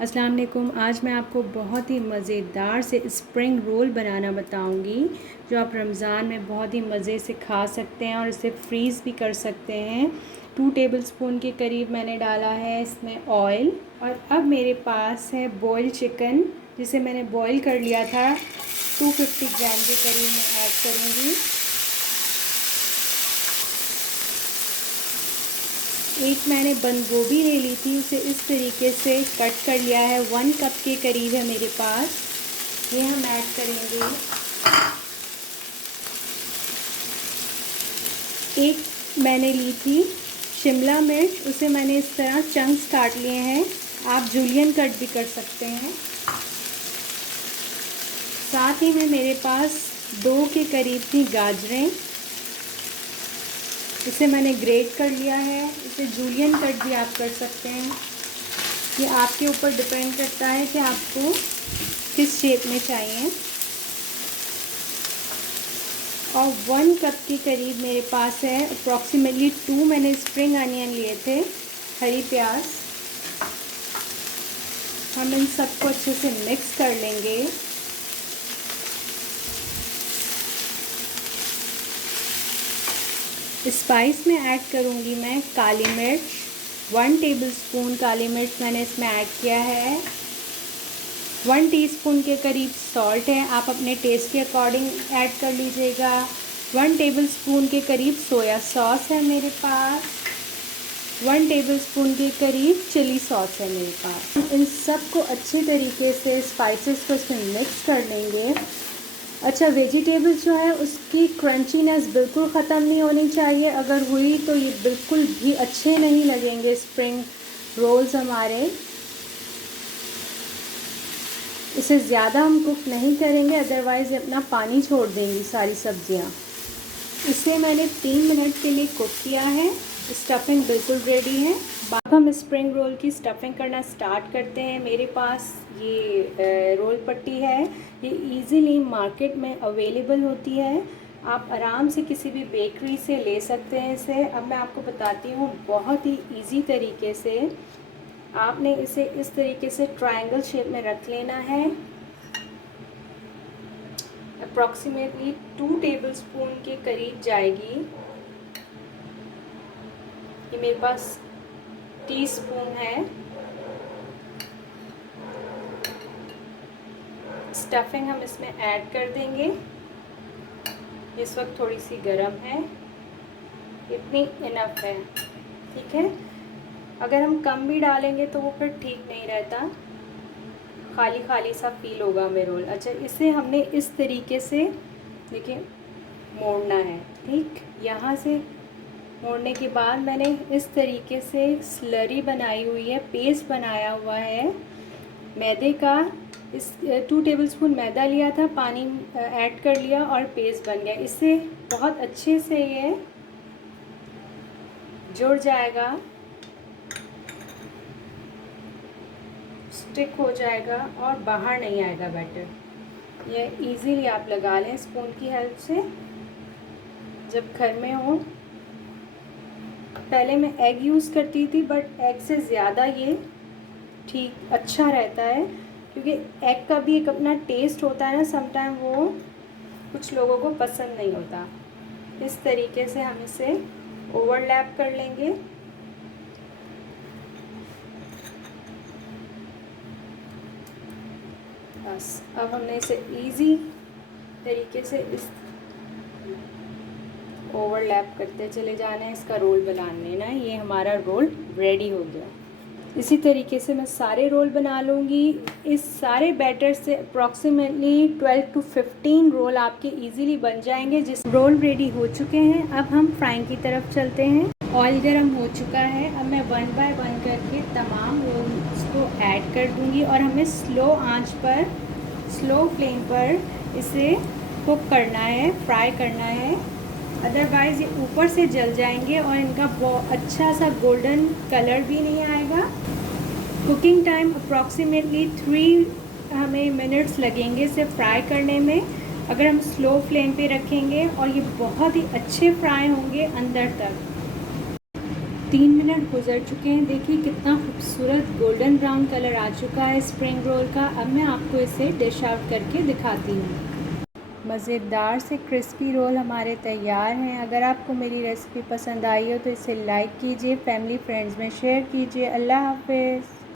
अस्सलाम वालेकुम। आज मैं आपको बहुत ही मज़ेदार से स्प्रिंग रोल बनाना बताऊंगी, जो आप रमज़ान में बहुत ही मज़े से खा सकते हैं और इसे फ्रीज़ भी कर सकते हैं। 2 टेबलस्पून के करीब मैंने डाला है इसमें ऑयल। और अब मेरे पास है बॉयल चिकन, जिसे मैंने बॉयल कर लिया था। 250 ग्राम के करीब मैं ऐड करूँगी। एक मैंने बंद गोभी ले ली थी, उसे इस तरीके से कट कर लिया है। 1 कप के करीब है मेरे पास, ये हम ऐड करेंगे। एक मैंने ली थी शिमला मिर्च, उसे मैंने इस तरह चंक्स काट लिए हैं। आप जूलियन कट भी कर सकते हैं। साथ ही में मेरे पास 2 के करीब थी गाजरें, इसे मैंने ग्रेट कर लिया है। इसे जूलियन कट भी आप कर सकते हैं, ये आपके ऊपर डिपेंड करता है कि आपको किस शेप में चाहिए। और 1 कप के करीब मेरे पास है, अप्रॉक्सीमेटली 2 मैंने स्प्रिंग अनियन लिए थे, हरी प्याज। हम इन सबको अच्छे से मिक्स कर लेंगे। स्पाइस में ऐड करूँगी मैं काली मिर्च, 1 टेबलस्पून काली मिर्च मैंने इसमें ऐड किया है। 1 टीस्पून के करीब सॉल्ट है, आप अपने टेस्ट के अकॉर्डिंग ऐड कर लीजिएगा। 1 टेबलस्पून के करीब सोया सॉस है मेरे पास। 1 टेबलस्पून के करीब चिली सॉस है मेरे पास। इन सब को अच्छे तरीके से स्पाइसेस को इसमें मिक्स कर लेंगे। अच्छा, वेजिटेबल्स जो है उसकी क्रंचीनेस बिल्कुल ख़त्म नहीं होनी चाहिए। अगर हुई तो ये बिल्कुल भी अच्छे नहीं लगेंगे स्प्रिंग रोल्स हमारे। इसे ज़्यादा हम कुक नहीं करेंगे, अदरवाइज़ अपना पानी छोड़ देंगी सारी सब्जियां। इसे मैंने 3 मिनट के लिए कुक किया है। स्टफिंग बिल्कुल रेडी है। अब हम स्प्रिंग रोल की स्टफिंग करना स्टार्ट करते हैं। मेरे पास ये रोल पट्टी है, ये इजीली मार्केट में अवेलेबल होती है। आप आराम से किसी भी बेकरी से ले सकते हैं इसे। अब मैं आपको बताती हूँ बहुत ही इजी तरीके से। आपने इसे इस तरीके से ट्रायंगल शेप में रख लेना है। अप्रॉक्सीमेटली 2 टेबलस्पून के करीब जाएगी। ये मेरे पास टीस्पून है। स्टफिंग हम इसमें ऐड कर देंगे। इस वक्त थोड़ी सी गर्म है, इतनी इनफ है, ठीक है। अगर हम कम भी डालेंगे तो वो फिर ठीक नहीं रहता, खाली खाली सा फील होगा हमें रोल। अच्छा, इसे हमने इस तरीके से देखिए मोड़ना है, ठीक। यहाँ से मोड़ने के बाद मैंने इस तरीके से स्लरी बनाई हुई है, पेस्ट बनाया हुआ है मैदे का। इस 2 टेबलस्पून मैदा लिया था, पानी ऐड कर लिया और पेस्ट बन गया। इससे बहुत अच्छे से ये जुड़ जाएगा, स्टिक हो जाएगा और बाहर नहीं आएगा बैटर। ये इजीली आप लगा लें स्पून की हेल्प से जब घर में हो। पहले मैं एग यूज़ करती थी, बट एग से ज़्यादा ये ठीक अच्छा रहता है, क्योंकि एग का भी एक अपना टेस्ट होता है ना, समटाइम वो कुछ लोगों को पसंद नहीं होता। इस तरीके से हम इसे ओवरलैप कर लेंगे। बस अब हमने इसे इजी तरीके से इस ओवरलैप करते चले जाना है, इसका रोल बना लेना है। ये हमारा रोल रेडी हो गया। इसी तरीके से मैं सारे रोल बना लूँगी। इस सारे बैटर से अप्रॉक्सीमेटली 12 to 15 रोल आपके इजीली बन जाएंगे। जिस रोल रेडी हो चुके हैं, अब हम फ्राइंग की तरफ चलते हैं। ऑयल गरम हो चुका है, अब मैं 1 बाय 1 करके तमाम रोल्स को ऐड कर दूँगी और हमें स्लो आंच पर, स्लो फ्लेम पर इसे कुक करना है, फ्राई करना है। अदरवाइज़ ये ऊपर से जल जाएंगे और इनका बहुत अच्छा सा गोल्डन कलर भी नहीं आएगा। कुकिंग टाइम अप्रॉक्सीमेटली 3 हमें मिनट्स लगेंगे इसे फ्राई करने में, अगर हम स्लो फ्लेम पे रखेंगे, और ये बहुत ही अच्छे फ्राई होंगे अंदर तक। 3 मिनट गुजर चुके हैं। देखिए कितना खूबसूरत गोल्डन ब्राउन कलर आ चुका है स्प्रिंग रोल का। अब मैं आपको इसे डिश आउट करके दिखाती हूँ। मज़ेदार से क्रिस्पी रोल हमारे तैयार हैं। अगर आपको मेरी रेसिपी पसंद आई हो तो इसे लाइक कीजिए, फैमिली फ्रेंड्स में शेयर कीजिए। अल्लाह हाफ़िज़।